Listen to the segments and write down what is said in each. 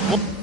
football.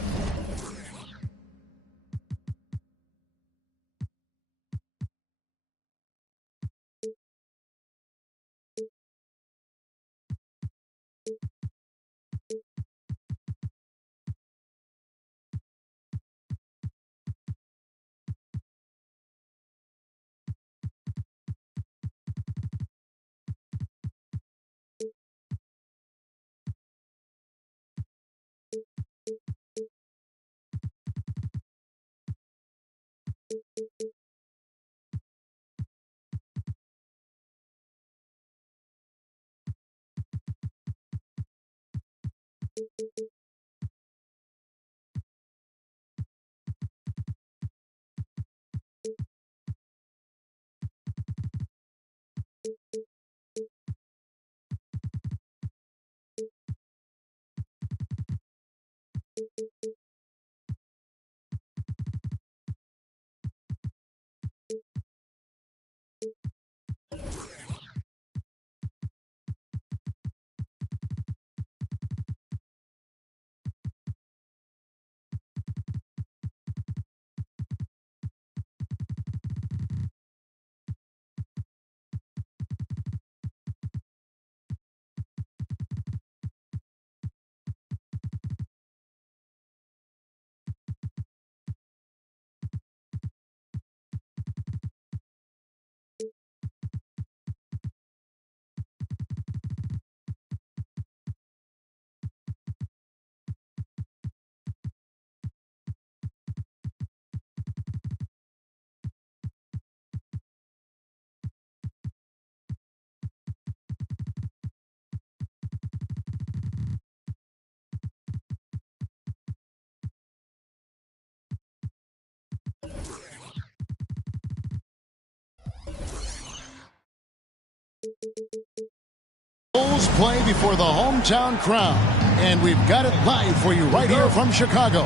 Bulls play before the hometown crowd, and we've got it live for you right here from Chicago.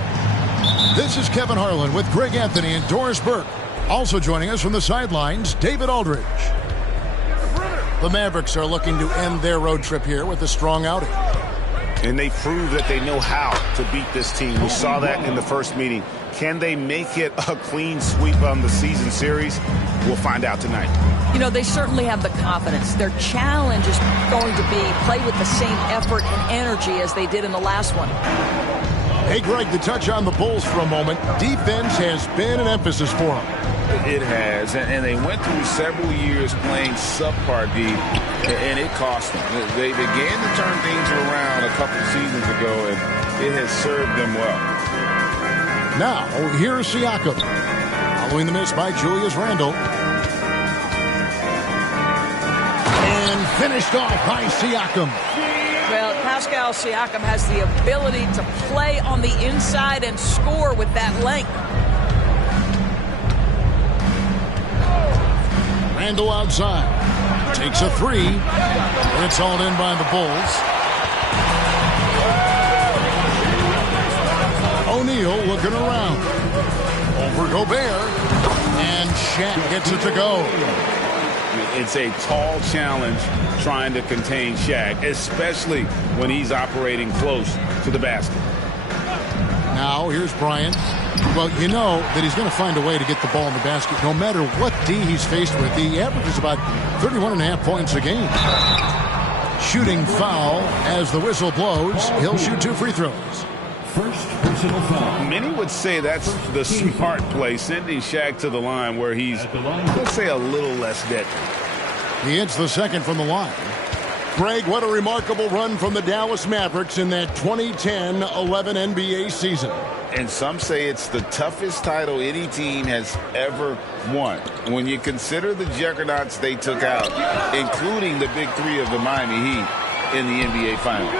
This is Kevin Harlan with Greg Anthony and Doris Burke. Also joining us from the sidelines, David Aldridge. The Mavericks are looking to end their road trip here with a strong outing. And they prove that they know how to beat this team. We saw that in the first meeting. Can they make it a clean sweep on the season series? We'll find out tonight. You know, they certainly have the confidence. Their challenge is going to be play with the same effort and energy as they did in the last one. Hey, Greg, to touch on the Bulls for a moment, defense has been an emphasis for them. It has, and they went through several years playing subpar D, and it cost them. They began to turn things around a couple seasons ago, and it has served them well. Now, here's SHAQ. Following the miss by Julius Randle. And finished off by SHAQ. Well, Pascal Siakam has the ability to play on the inside and score with that length. Randle outside. Takes a three. It's hauled in by the Bulls. O'Neal looking around. Over Gobert. And SHAQ gets it to go. It's a tall challenge trying to contain SHAQ, especially when he's operating close to the basket. Now, here's Bryant. Well, you know that he's going to find a way to get the ball in the basket no matter what D he's faced with. He averages about 31.5 points a game. Shooting foul as the whistle blows. He'll shoot 2 free throws. First personal foul. Many would say that's the smart play, sending SHAQ to the line where he's, let's say, a little less deadly. He hits the second from the line. Greg, what a remarkable run from the Dallas Mavericks in that 2010-11 NBA season. And some say it's the toughest title any team has ever won. When you consider the juggernauts they took out, including the big three of the Miami Heat in the NBA Finals.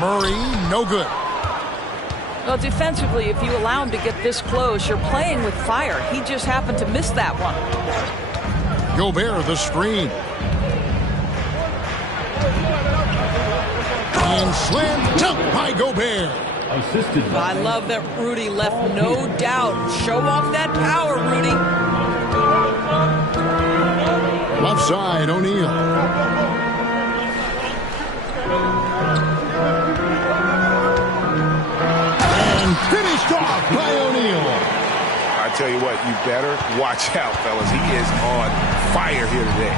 Murray, no good. Well, defensively, if you allow him to get this close, you're playing with fire. He just happened to miss that one. Gobert, the screen. And slam dunk by Gobert. Assisted by I love that Rudy left no doubt. Show off that power, Rudy. Left side, O'Neal. tell you what, you better watch out, fellas. He is on fire here today.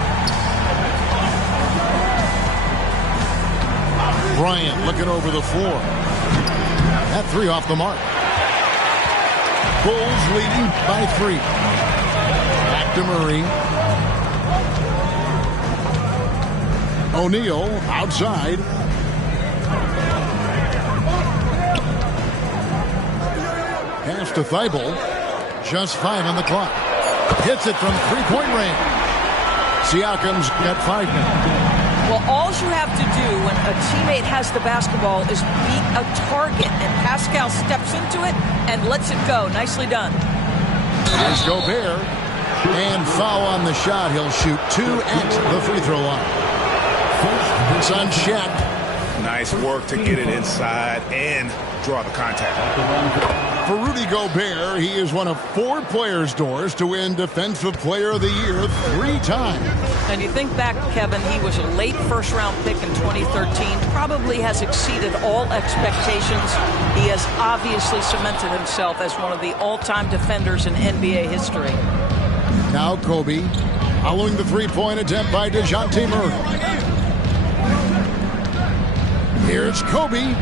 Bryant looking over the floor. That three off the mark. Bulls leading by 3. Back to Murray. O'Neal outside. Pass to Thibault. Just 5 on the clock. Hits it from three-point range. Siakam's got 5 now. Well, all you have to do when a teammate has the basketball is beat a target, and Pascal steps into it and lets it go. Nicely done. Here's Gobert. And foul on the shot. He'll shoot 2 at the free throw line. It's on SHAQ. Nice work to get it inside and draw the contact. For Rudy Gobert, he is one of 4 players, Doris, to win Defensive Player of the Year 3 times. And you think back, Kevin, he was a late first-round pick in 2013. Probably has exceeded all expectations. He has obviously cemented himself as one of the all-time defenders in NBA history. Now Kobe, following the three-point attempt by DeJounte Murray. Here's Kobe.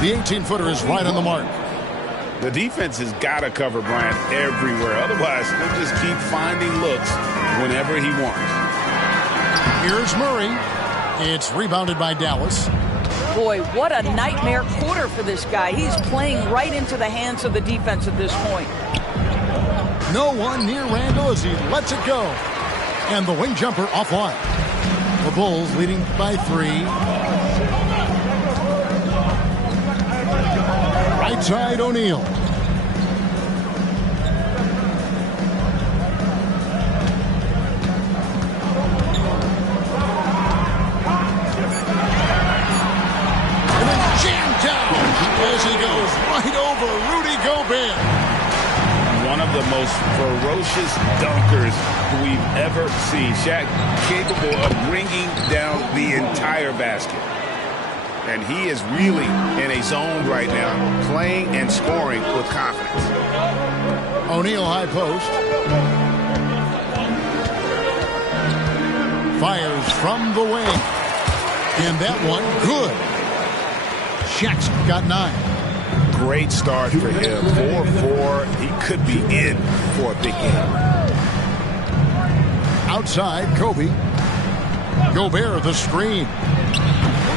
The 18-footer is right on the mark. The defense has got to cover Bryant everywhere. Otherwise, he'll just keep finding looks whenever he wants. Here's Murray. It's rebounded by Dallas. Boy, what a nightmare quarter for this guy. He's playing right into the hands of the defense at this point. No one near Randall as he lets it go. And the wing jumper offline. The Bulls leading by 3. Right side, O'Neal. And then jammed down as he goes right over Rudy Gobert. One of the most ferocious dunkers we've ever seen. SHAQ capable of bringing down the entire basket. And he is really in a zone right now, playing and scoring with confidence. O'Neal high post. Fires from the wing. And that one, good. SHAQ's got 9. Great start for him. 4-4. He could be in for a big game. Outside, Kobe. Gobert, the screen.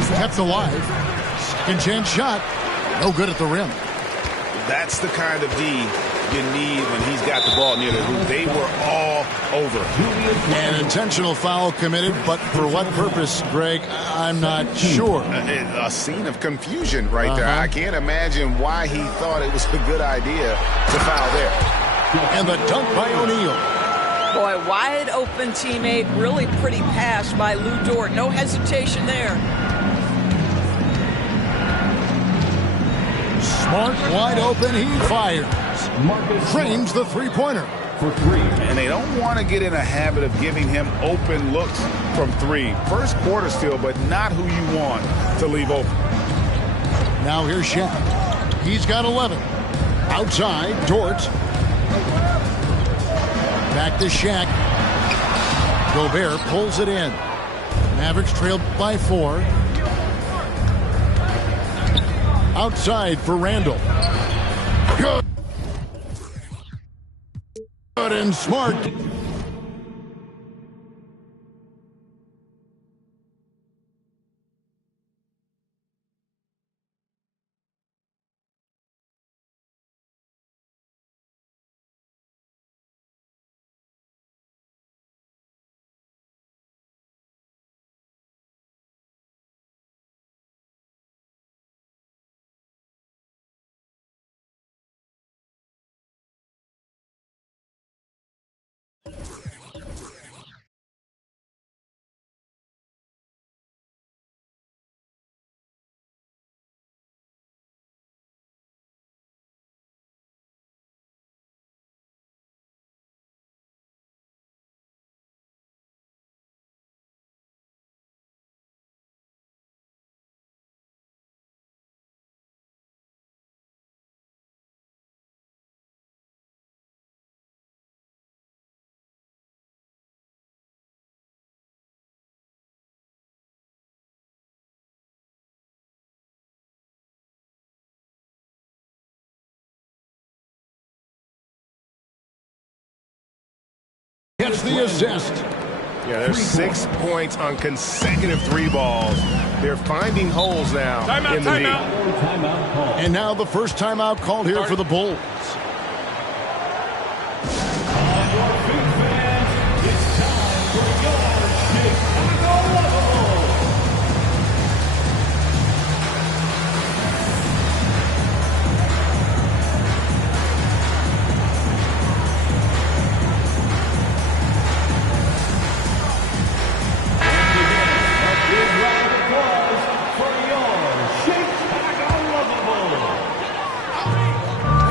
Kept alive. Second chance shot. No good at the rim. That's the kind of D you need when he's got the ball near the hoop. They were all over. An intentional foul committed, but for what purpose, Greg, I'm not sure. A scene of confusion right there. I can't imagine why he thought it was a good idea to foul there. And the dunk by O'Neal. Boy, wide open teammate. Really pretty pass by Lou Dort. No hesitation there. Smart, wide open, he fires. Frames the three-pointer. For 3. And they don't want to get in a habit of giving him open looks from 3. First quarter still, but not who you want to leave open. Now here's SHAQ. He's got 11. Outside, Dort. Back to SHAQ. Gobert pulls it in. Mavericks trailed by 4. Outside for Randall. Good and smart. gets the assist. Yeah, there's 6 points on consecutive 3 balls. They're finding holes now in the knee. And now the first timeout called here for the Bulls.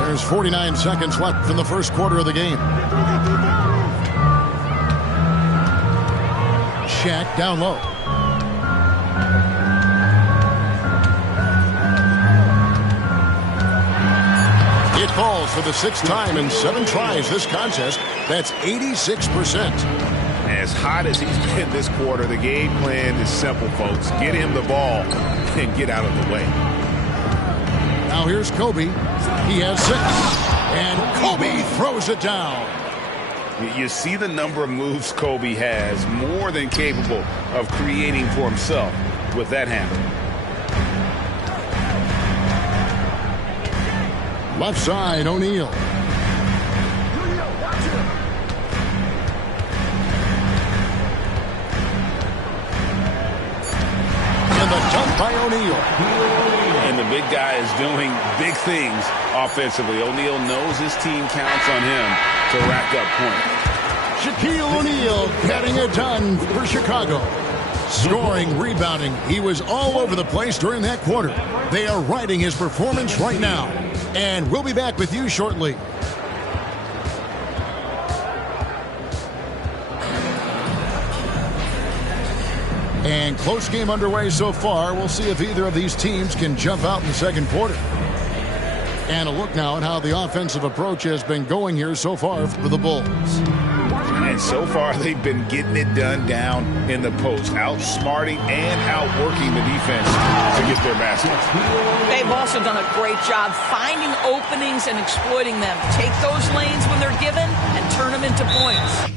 There's 49 seconds left in the first quarter of the game. SHAQ down low. It falls for the 6th time in 7 tries this contest. That's 86%. As hot as he's been this quarter, the game plan is simple, folks. Get him the ball and get out of the way. Now here's Kobe. He has 6. And Kobe throws it down. You see the number of moves Kobe has, more than capable of creating for himself with that handle. Left side, O'Neal. And the dunk by O'Neal. And the big guy is doing big things offensively. O'Neal knows his team counts on him to rack up points. Shaquille O'Neal getting it done for Chicago. Scoring, rebounding. He was all over the place during that quarter. They are riding his performance right now. And we'll be back with you shortly. And close game underway so far. We'll see if either of these teams can jump out in the second quarter. And a look now at how the offensive approach has been going here so far for the Bulls. And so far, they've been getting it done down in the post, outsmarting and outworking the defense to get their baskets. They've also done a great job finding openings and exploiting them. Take those lanes when they're given and turn them into points.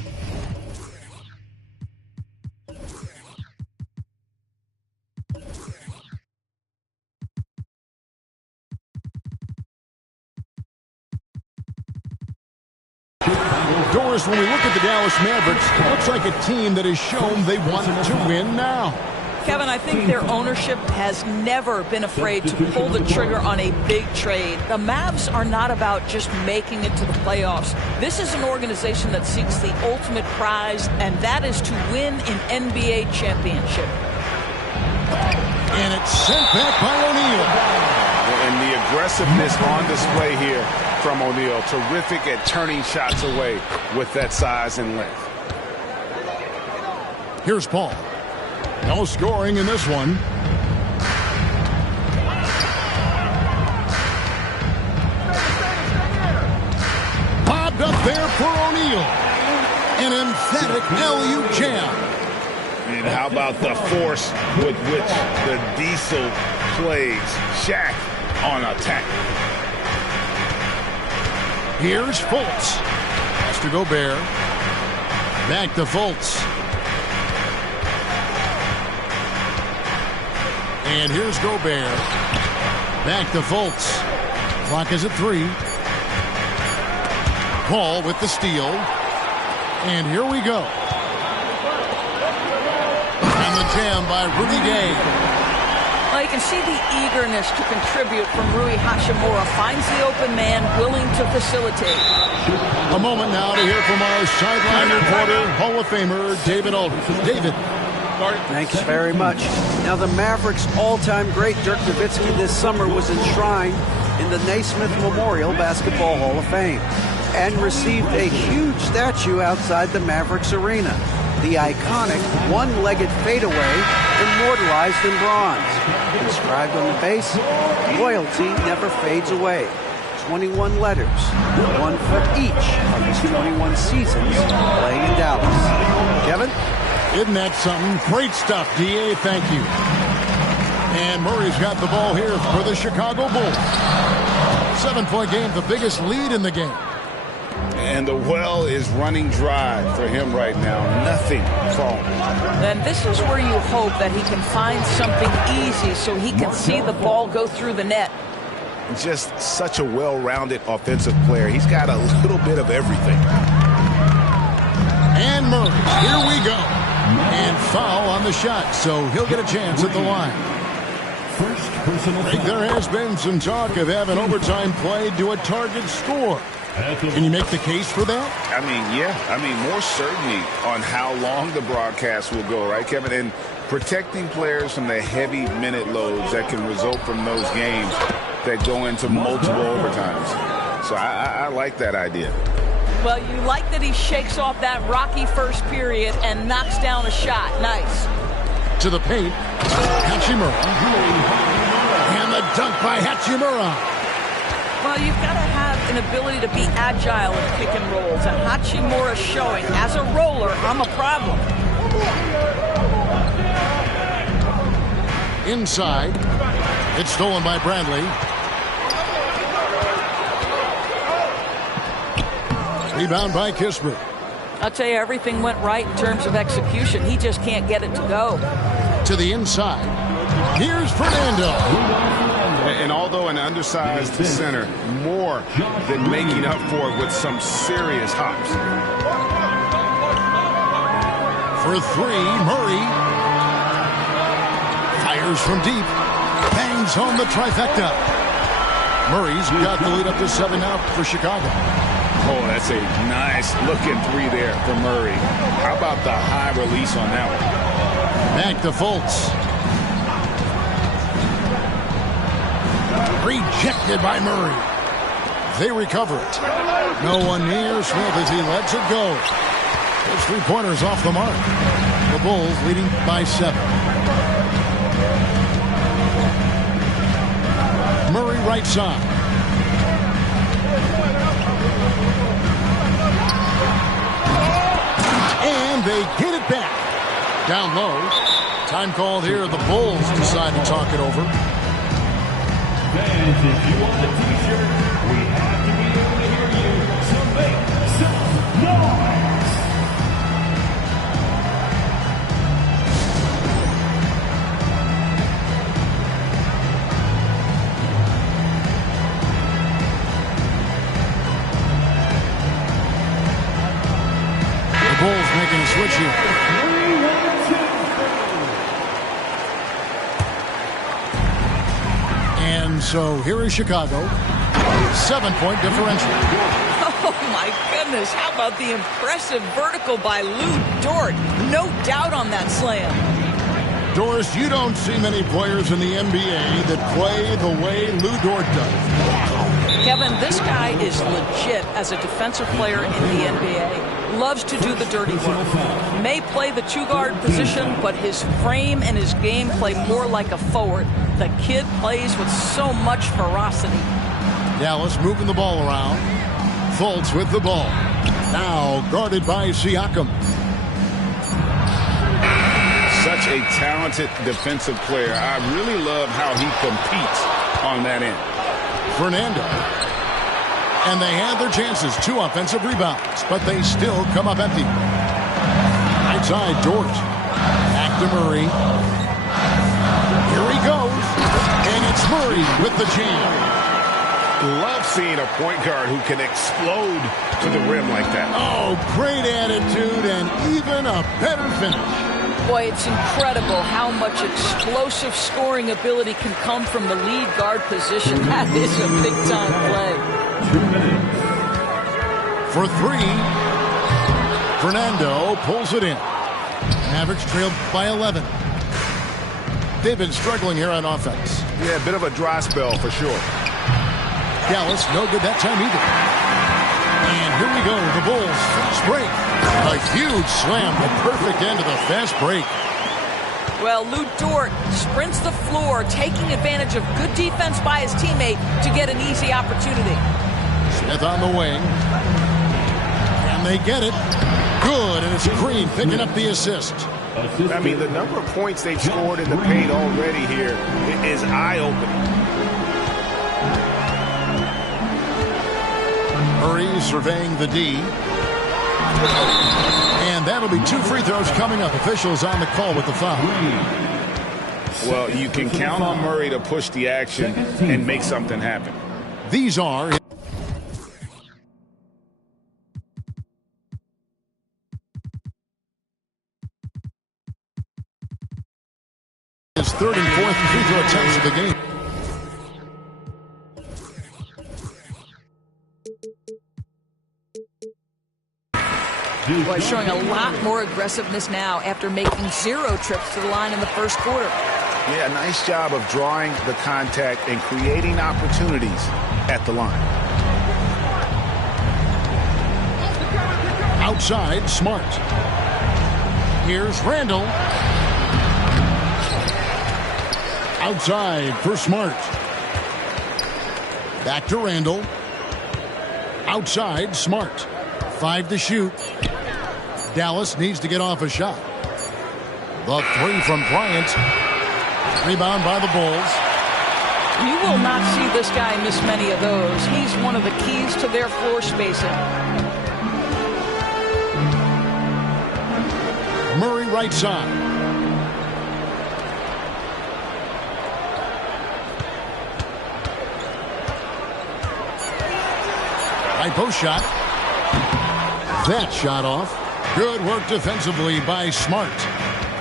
Doris, when we look at the Dallas Mavericks, it looks like a team that has shown they want to win now. Kevin, I think their ownership has never been afraid to pull the trigger on a big trade. The Mavs are not about just making it to the playoffs. This is an organization that seeks the ultimate prize, and that is to win an NBA championship. And it's sent back by O'Neal. And the aggressiveness on display here from O'Neal. Terrific at turning shots away with that size and length. Here's Paul. No scoring in this one. Bobbed up there for O'Neal. An emphatic LU jam. And how about the force with which the Diesel plays SHAQ on attack. Here's Fultz. Pass to Gobert. Back to Fultz. And here's Gobert. Back to Fultz. Clock is at 3. Paul with the steal. And here we go. And the jam by Rudy Gay. Well, you can see the eagerness to contribute from Rui Hachimura. Finds the open man, willing to facilitate. A moment now to hear from our sideline reporter, Hall of Famer David Aldridge. David. Thanks very much. Now, the Mavericks' all-time great Dirk Nowitzki this summer was enshrined in the Naismith Memorial Basketball Hall of Fame and received a huge statue outside the Mavericks arena. The iconic one-legged fadeaway immortalized in bronze. Inscribed on the base, loyalty never fades away. 21 letters, one for each of his 21 seasons playing in Dallas. Kevin? Isn't that something? Great stuff, D.A. Thank you. And Murray's got the ball here for the Chicago Bulls. 7-point game, the biggest lead in the game. And the well is running dry for him right now. Nothing falling. And this is where you hope that he can find something easy so he can see the ball go through the net. Just such a well-rounded offensive player. He's got a little bit of everything. And Murray, here we go. And foul on the shot, so he'll get a chance at the line. First personal I think there has been some talk of having overtime played to a target score. Can you make the case for that? I mean, yeah. I mean, more certainty on how long the broadcast will go, right, Kevin? And protecting players from the heavy minute loads that can result from those games that go into multiple overtimes. So I like that idea. Well, you like that he shakes off that rocky first period and knocks down a shot. Nice. To the paint, Hachimura. And the dunk by Hachimura. Well, you've got to have an ability to be agile in pick and rolls, and Hachimura showing, as a roller, I'm a problem. Inside, it's stolen by Bradley. Rebound by Kispert. I'll tell you, everything went right in terms of execution. He just can't get it to go. To the inside. Here's Fernando. And although an undersized center, more than making up for it with some serious hops. For three, Murray. Fires from deep. Bangs home the trifecta. Murray's got the lead up to 7 now for Chicago. Oh, that's a nice looking three there for Murray. How about the high release on that one? Back to Fultz. Rejected by Murray. They recover it. No one near Smith as he lets it go. Those 3-pointers off the mark. The Bulls leading by 7. Murray right side. And they get it back. Down low. Time called here. The Bulls decide to talk it over. Fans, if you want a t-shirt, we have to be able to hear you. So make some noise. The Bulls making a switch here. So here is Chicago. 7-point differential. Oh, my goodness. How about the impressive vertical by Lou Dort? No doubt on that slam. Doris, you don't see many players in the NBA that play the way Lou Dort does. Kevin, this guy is legit as a defensive player in the NBA. Loves to do the dirty work. May play the two-guard position, but his frame and his game play more like a forward. The kid plays with so much ferocity. Dallas moving the ball around. Fultz with the ball. Now guarded by Siakam. Such a talented defensive player. I really love how he competes on that end. Fernando. And they had their chances. 2 offensive rebounds, but they still come up empty. Right side, Dort. Back to Murray. Here he goes. And it's Murray with the jam. Love seeing a point guard who can explode to the rim like that. Oh, great attitude and even a better finish. Boy, it's incredible how much explosive scoring ability can come from the lead guard position. That is a big-time play. 2 minutes. For 3, Fernando pulls it in. Mavericks trailed by 11. They've been struggling here on offense. Yeah, a bit of a dry spell for sure. Dallas, no good that time either. And here we go, the Bulls fast break. A huge slam, the perfect end of the fast break. Well, Lou Dort sprints the floor, taking advantage of good defense by his teammate to get an easy opportunity. Smith on the wing. And they get it. Good, and it's Green picking up the assist. I mean, the number of points they've scored in the paint already here is eye-opening. Murray surveying the D. And that'll be 2 free throws coming up. Officials on the call with the foul. Well, you can count on Murray to push the action and make something happen. These are his third and fourth free throw attempts of the game. Boy, showing a lot more aggressiveness now after making 0 trips to the line in the first quarter. Yeah, nice job of drawing the contact and creating opportunities at the line. Outside, Smart. Here's Randall. Outside for Smart. Back to Randall. Outside, Smart. 5 to shoot. Dallas needs to get off a shot. The 3 from Bryant. Rebound by the Bulls. You will not see this guy miss many of those. He's one of the keys to their floor spacing. Murray right side. Right post shot. That shot off. Good work defensively by Smart.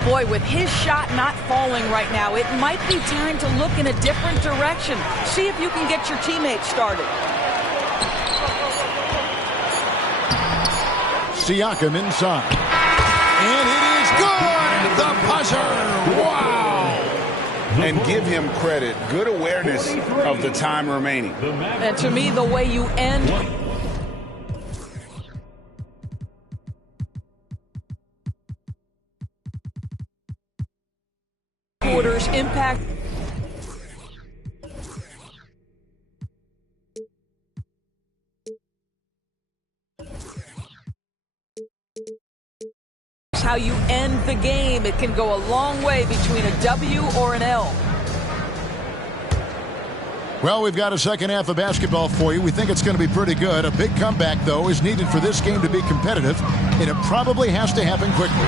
Boy, with his shot not falling right now, it might be time to look in a different direction. See if you can get your teammates started. Siakam inside. And it is good! The buzzer! Wow! And give him credit. Good awareness of the time remaining. And to me, the way you end... quarters impact... how you end the game. It can go a long way between a W or an L. Well, we've got a second half of basketball for you. We think it's going to be pretty good. A big comeback, though, is needed for this game to be competitive, and it probably has to happen quickly.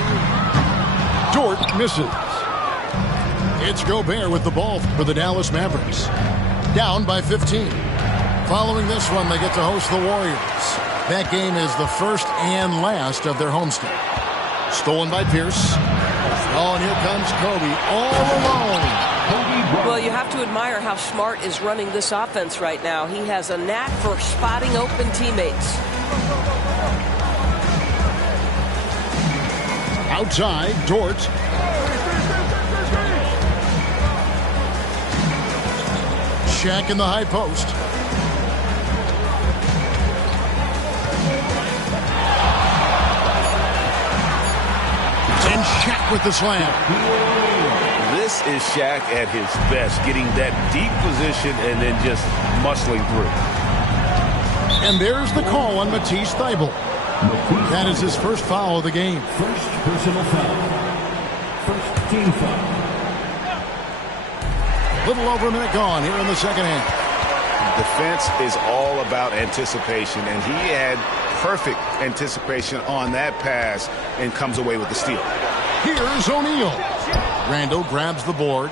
Dort misses. It's Gobert with the ball for the Dallas Mavericks. Down by 15. Following this one, they get to host the Warriors. That game is the first and last of their homestand. Stolen by Pierce. Oh, and here comes Kobe all alone. Well, you have to admire how Smart is running this offense right now. He has a knack for spotting open teammates. Outside, Dort. SHAQ in the high post. And SHAQ with the slam. This is SHAQ at his best, getting that deep position and then just muscling through. And there's the call on Matisse Thybulle. That is his first foul of the game. First personal foul. First team foul. Little over a minute gone here in the second half. Defense is all about anticipation, and he had perfect anticipation on that pass and comes away with the steal. Here's O'Neal. Randall grabs the board.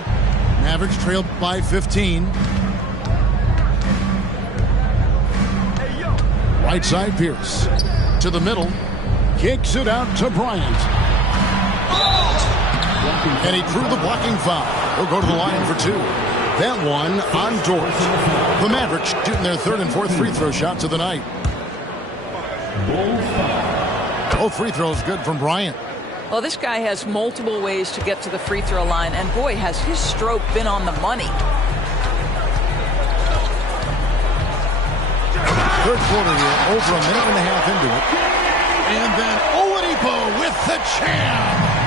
Mavericks trail by 15. Right side, Pierce. To the middle. Kicks it out to Bryant. And he drew the blocking foul. He'll go to the line for 2. That one on Dort. The Mavericks shooting their third and fourth free throw shots of the night. Both free throws good from Bryant. Well, this guy has multiple ways to get to the free throw line, and boy, has his stroke been on the money. Third quarter here, over a minute and a half into it. And then Oladipo with the jam.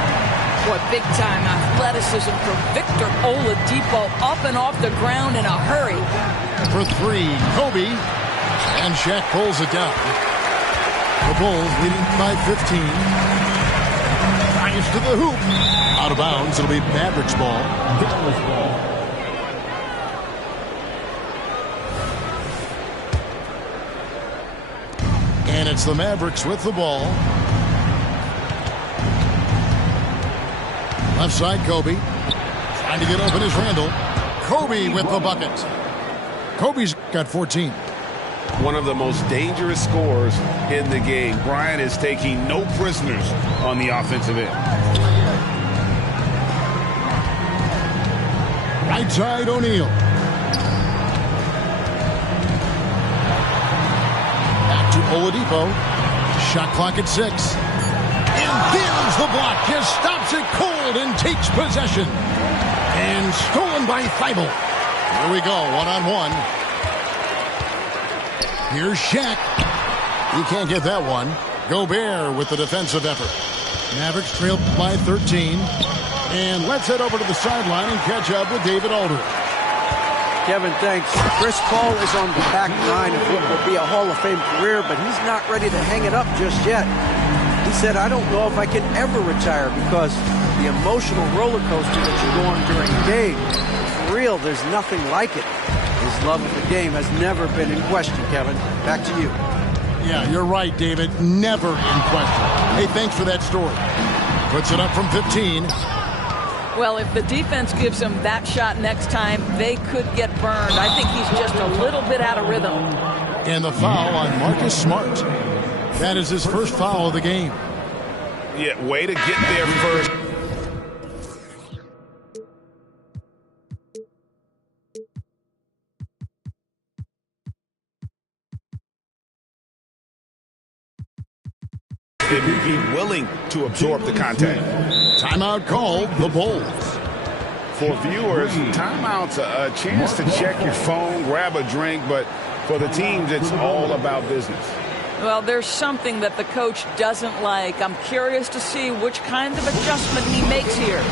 What big-time athleticism from Victor Oladipo, up and off the ground in a hurry. For 3, Kobe. And SHAQ pulls it down. The Bulls leading by 15. Bryant to the hoop. Out of bounds. It'll be Mavericks ball. Dallas ball. it's the Mavericks with the ball. Left side, Kobe. Trying to get open is Randall. Kobe with the bucket. Kobe's got 14. One of the most dangerous scorers in the game. Bryant is taking no prisoners on the offensive end. Right side, O'Neal. Back to Oladipo. Shot clock at 6. And there's the block. Just stops it cold and takes possession. And stolen by Thibault. Here we go, one-on-one. Here's SHAQ. He can't get that one. Gobert with the defensive effort. Mavericks trail by 13. And let's head over to the sideline and catch up with David Aldridge. Kevin, thanks. Chris Paul is on the back nine of what will be a Hall of Fame career, but he's not ready to hang it up just yet. He said, I don't know if I can ever retire because the emotional roller coaster that you go on during a game, for real, there's nothing like it. His love of the game has never been in question, Kevin. Back to you. Yeah, you're right, David. Never in question. Hey, thanks for that story. Puts it up from 15. Well, if the defense gives him that shot next time, they could get burned. I think he's just a little bit out of rhythm. And the foul on Marcus Smart. That is his first foul of the game. Yeah, way to get there first. Be willing to absorb the contact. Timeout called, the Bulls. For viewers, timeout's a chance to check your phone, grab a drink, but for the teams, it's all about business. Well, there's something that the coach doesn't like. I'm curious to see which kind of adjustment he makes here.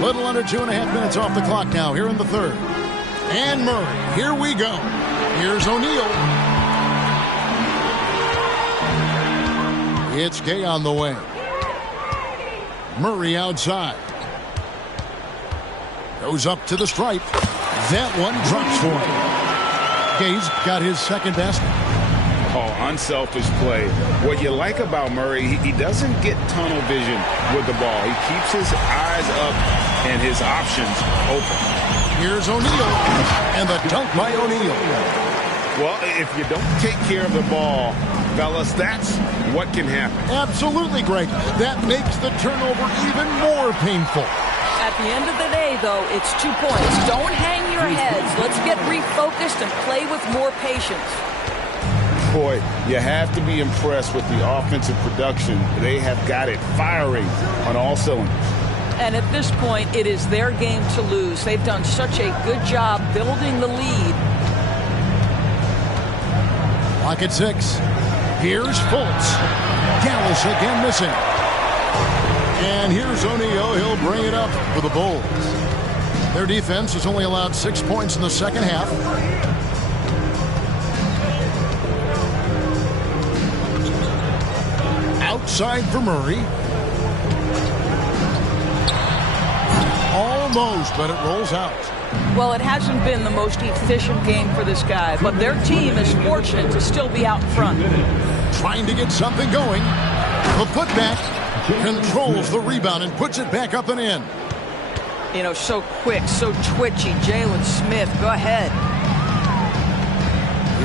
Little under 2.5 minutes off the clock now here in the third. And Murray, here we go. Here's O'Neal. It's Gay on the way. Murray outside. Goes up to the stripe. That one drops for him. Gay's got his second basket. Oh, unselfish play. What you like about Murray, he doesn't get tunnel vision with the ball. He keeps his eyes up and his options open. Here's O'Neal. And the dunk by O'Neal. Well, if you don't take care of the ball, fellas, that's what can happen. Absolutely, Greg. That makes the turnover even more painful. At the end of the day, though, it's 2 points. Don't hang your heads. Let's get refocused and play with more patience. Boy, you have to be impressed with the offensive production. They have got it firing on all cylinders. And at this point, it is their game to lose. They've done such a good job building the lead. Clock at 6. Here's Fultz. Dallas again missing. And here's O'Neal. He'll bring it up for the Bulls. Their defense has only allowed 6 points in the second half. Outside for Murray. Almost, but it rolls out. Well, it hasn't been the most efficient game for this guy, but their team is fortunate to still be out front. Trying to get something going. The putback controls the rebound and puts it back up and in. You know, so quick, so twitchy. Jalen Smith, go ahead.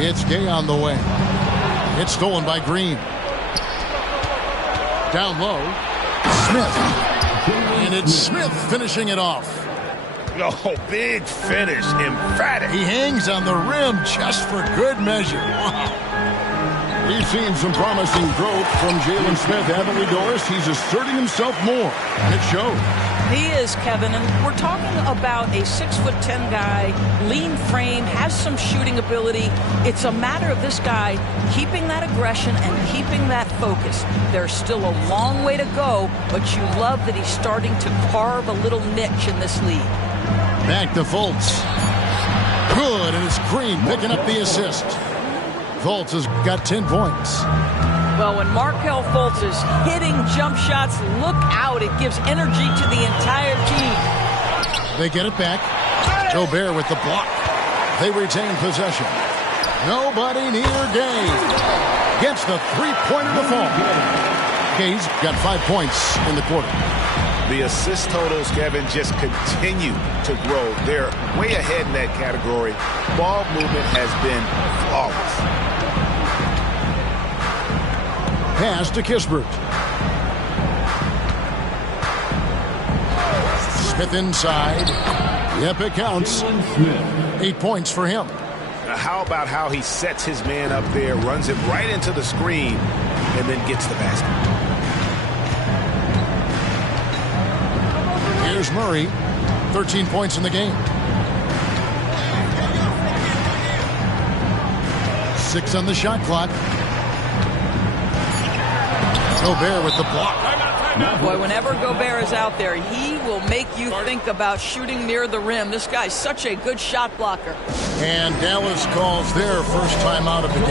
It's Gay on the way. It's stolen by Green. Down low, Smith. And it's Smith finishing it off. Oh, big finish, emphatic. He hangs on the rim just for good measure. Wow. We've seen some promising growth from Jalen Smith, haven't we, Doris? He's asserting himself more, and it shows. He is, Kevin, and we're talking about a 6'10" guy, lean frame, has some shooting ability. It's a matter of this guy keeping that aggression and keeping that focus. There's still a long way to go, but you love that he's starting to carve a little niche in this league. Back to Fultz. Good, and it's Green picking up the assist. Fultz has got 10 points. Well, when Markelle Fultz is hitting jump shots, look out. It gives energy to the entire team. They get it back. Gobert with the block. They retain possession. Nobody near Gay. Gets the three-pointer to fall. Gay's got 5 points in the quarter. The assist totals, Kevin, just continue to grow. They're way ahead in that category. Ball movement has been flawless. Pass to Kispert. Smith inside. Yep, it counts. 8 points for him. Now, how about how he sets his man up there, runs it right into the screen, and then gets the basket. Here's Murray. 13 points in the game. 6 on the shot clock. Gobert with the block. Boy, whenever Gobert is out there, he will make you think about shooting near the rim. This guy's such a good shot blocker. And Dallas calls their first time out of the game.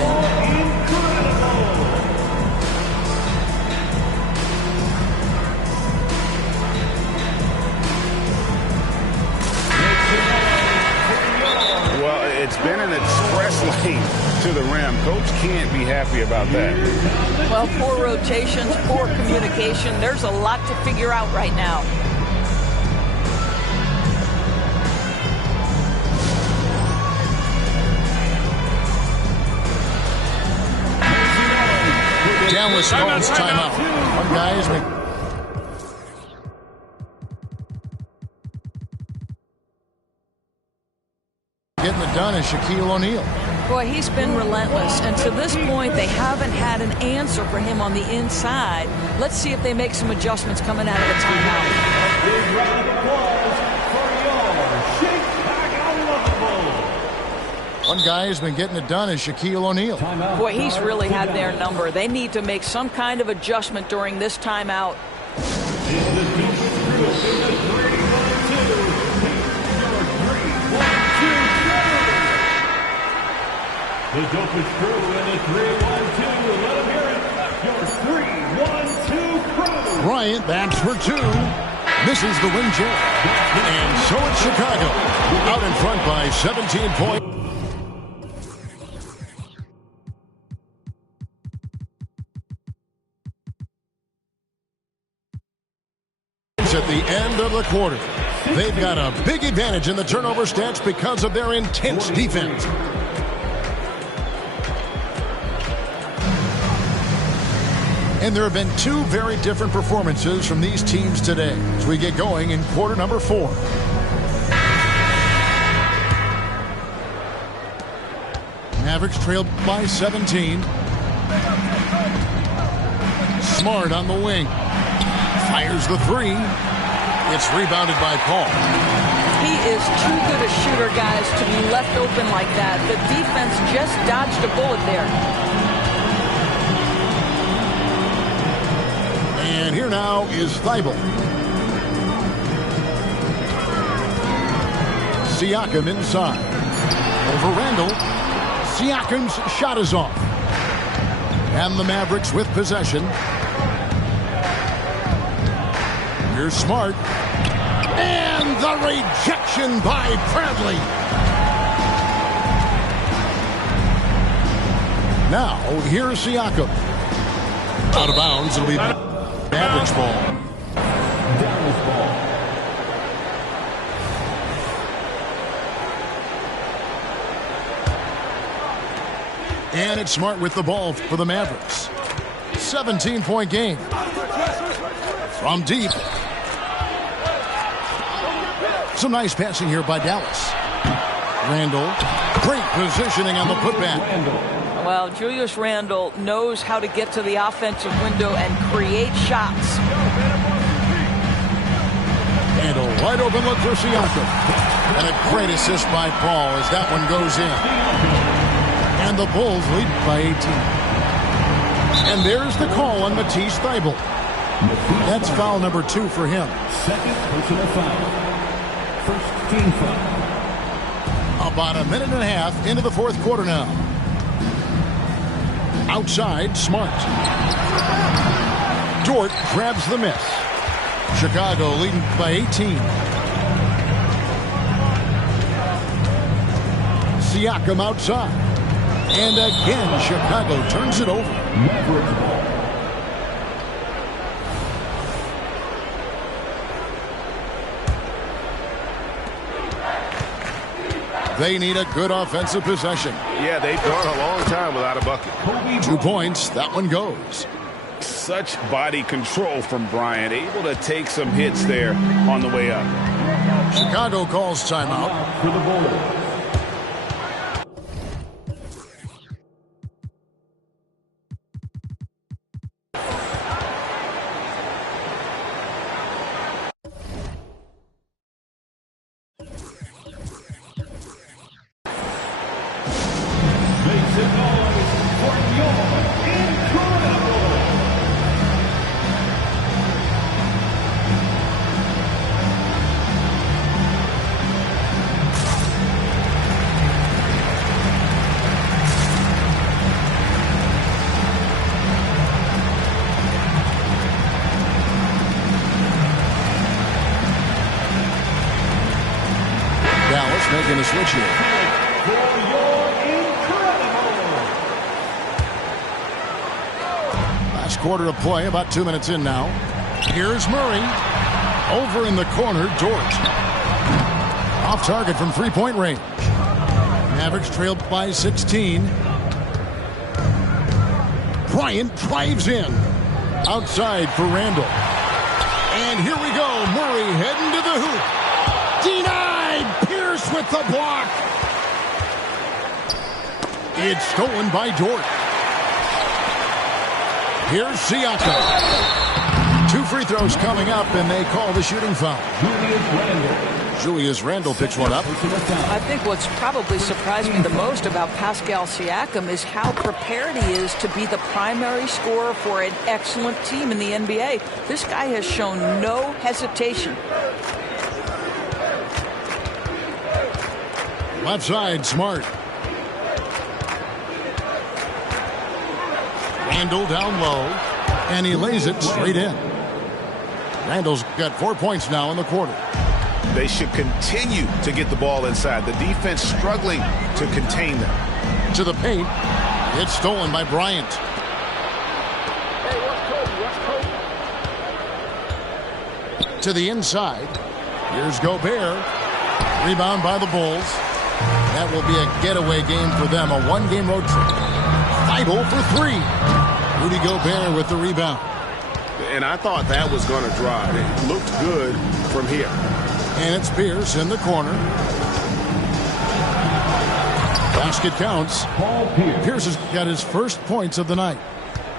Well, it's been an express lane to the rim. Coach can't be happy about that. Well, poor rotations, poor communication. There's a lot to figure out right now. Dallas calls timeout. One guy is making. Getting it done is Shaquille O'Neal. Boy, he's been relentless, and to this point, they haven't had an answer for him on the inside. Let's see if they make some adjustments coming out of the timeout. A big round of applause for your Chicago. One guy who's been getting it done is Shaquille O'Neal. Boy, he's really had their number. They need to make some kind of adjustment during this timeout. The dopest crew in the 3-1-2. Let them hear it. Your 3-1-2 crew. Bryant backs for 2. Misses the wing jab. And so it's Chicago. Out in front by 17 points. At the end of the quarter. They've got a big advantage in the turnover stats because of their intense defense. And there have been 2 very different performances from these teams today as we get going in quarter number 4. Mavericks trailed by 17. Smart on the wing. Fires the 3. It's rebounded by Paul. He is too good a shooter, guys, to be left open like that. The defense just dodged a bullet there. And here now is Thibault. Siakam inside. Over Randall. Siakam's shot is off. And the Mavericks with possession. Here's Smart. And the rejection by Bradley. Now, here's Siakam. Out of bounds. It'll be Mavericks ball. Dallas ball. And it's Smart with the ball for the Mavericks. 17-point game. From deep. Some nice passing here by Dallas. Randall. Great positioning on the putback. Well, Julius Randle knows how to get to the offensive window and create shots. And a wide open look for Siakam. And a great assist by Paul as that one goes in. And the Bulls lead by 18. And there's the call on Matisse Thybulle. That's foul number 2 for him. Second personal foul. First team foul. About a minute and a half into the fourth quarter now. Outside, Smart. Dort grabs the miss. Chicago leading by 18. Siakam outside. And again, Chicago turns it over. Mavericks ball. They need a good offensive possession. Yeah, they've gone a long time without a bucket. 2 points. That one goes. Such body control from Bryant, able to take some hits there on the way up. Chicago calls timeout. For the Bulls. Making a switch here. Last quarter of play, about 2 minutes in now. Here's Murray. Over in the corner, Dort. Off target from three-point range. Mavericks trailed by 16. Bryant drives in. Outside for Randle. And here we go. Murray heading to the hoop. Denied! Pierce with the block. It's stolen by Dort. Here's Siakam. 2 free throws coming up, and they call the shooting foul. Julius Randle picks one up. I think what's probably surprised me the most about Pascal Siakam is how prepared he is to be the primary scorer for an excellent team in the NBA. This guy has shown no hesitation. Left side, Smart. Randle down low, and he lays it straight in. Randle's got 4 points now in the quarter. They should continue to get the ball inside. The defense struggling to contain them. To the paint. It's stolen by Bryant. To the inside. Here's Gobert. Rebound by the Bulls. That will be a getaway game for them, a one-game road trip. Thybulle for 3. Rudy Gobert with the rebound. And I thought that was going to drive. It looked good from here. And it's Pierce in the corner. Basket counts. Pierce has got his first points of the night.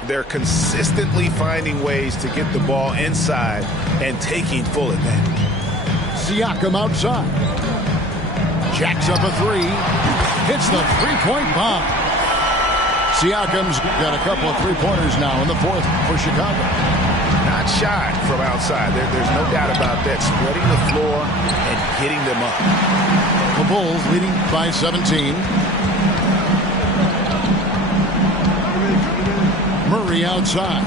They're consistently finding ways to get the ball inside and taking full advantage. Siakam outside. Jacks up a 3. Hits the three-point bomb. Siakam's got a couple of three-pointers now in the fourth for Chicago. Not shy from outside. There's no doubt about that. Spreading the floor and getting them up. The Bulls leading by 17. Murray outside.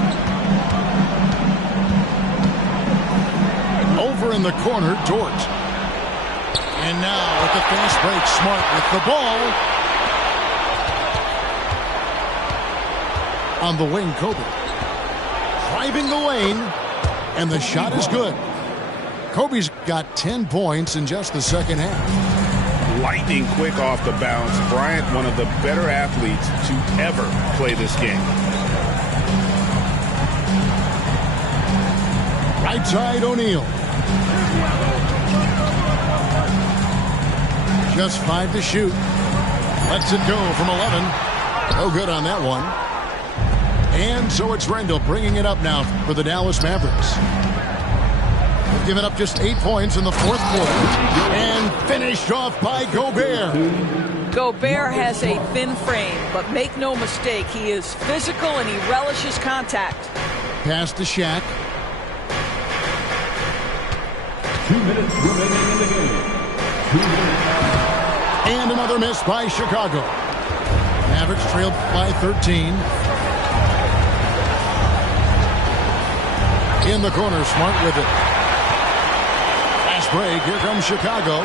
Over in the corner, Dort. And now with the fast break, Smart with the ball. On the wing, Kobe. Driving the lane. And the shot is good. Kobe's got 10 points in just the second half. Lightning quick off the bounce. Bryant, one of the better athletes to ever play this game. Right side, O'Neal. Just 5 to shoot. Lets it go from 11. No good on that one. And so it's Randall bringing it up now for the Dallas Mavericks. They've given up just 8 points in the fourth quarter. And finished off by Gobert. Gobert has a thin frame, but make no mistake, he is physical and he relishes contact. Pass to SHAQ. 2 minutes remaining in the game. 2 minutes. And another miss by Chicago. Mavericks trailed by 13. In the corner, Smart with it. Fast break, here comes Chicago.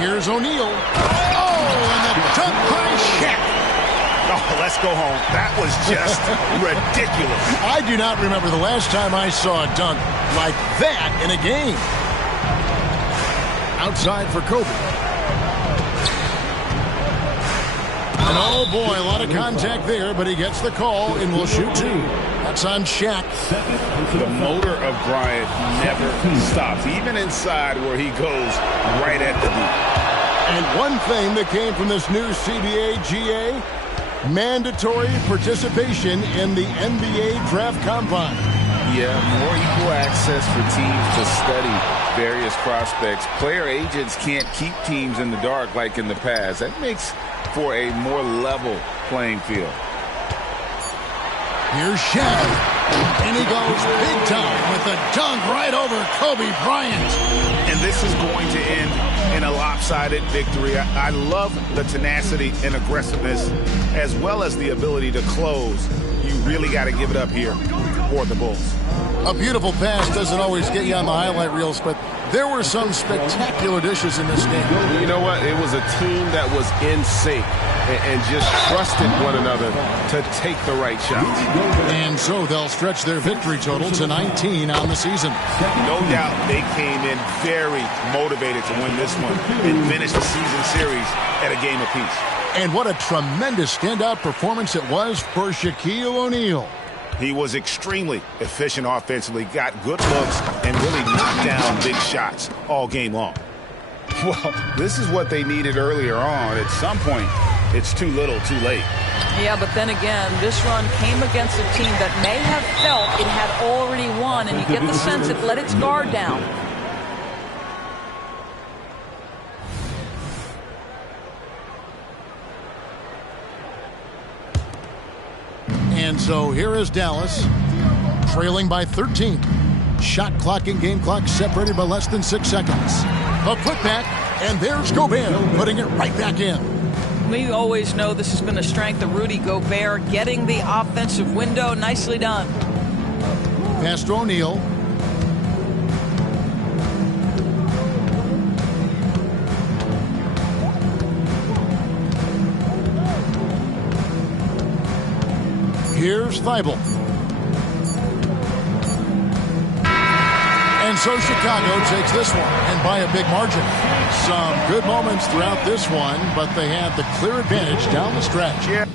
Here's O'Neal. Oh, and the dunk by SHAQ. Oh, let's go home. That was just ridiculous. I do not remember the last time I saw a dunk like that in a game. Outside for Kobe. And oh boy, a lot of contact there, but he gets the call and will shoot 2. That's on SHAQ. The motor of Bryant never stops, even inside where he goes right at the hoop. And one thing that came from this new CBA GA, mandatory participation in the NBA Draft Combine. Yeah, more equal access for teams to study various prospects. Player agents can't keep teams in the dark like in the past. That makes for a more level playing field. Here's SHAQ. And he goes big time with a dunk right over Kobe Bryant. And this is going to end in a lopsided victory. I love the tenacity and aggressiveness as well as the ability to close. You really got to give it up here for the Bulls. A beautiful pass doesn't always get you on the highlight reels, but there were some spectacular dishes in this game. You know what? It was a team that was in sync and just trusted one another to take the right shots. And so they'll stretch their victory total to 19 on the season. No doubt they came in very motivated to win this one and finish the season series at a game apiece. And what a tremendous standout performance it was for Shaquille O'Neal. He was extremely efficient offensively, got good looks, and really knocked down big shots all game long. Well, this is what they needed earlier on. At some point, it's too little, too late. Yeah, but then again, this run came against a team that may have felt it had already won, and you get the sense it let its guard down. And so here is Dallas, trailing by 13. Shot clock and game clock separated by less than 6 seconds. A putback, and there's Gobert putting it right back in. We always know this has been a strength of Rudy Gobert, getting the offensive window. Nicely done. Pass to O'Neal. Here's Thibault. And so Chicago takes this one, and by a big margin. Some good moments throughout this one, but they had the clear advantage down the stretch. Yeah.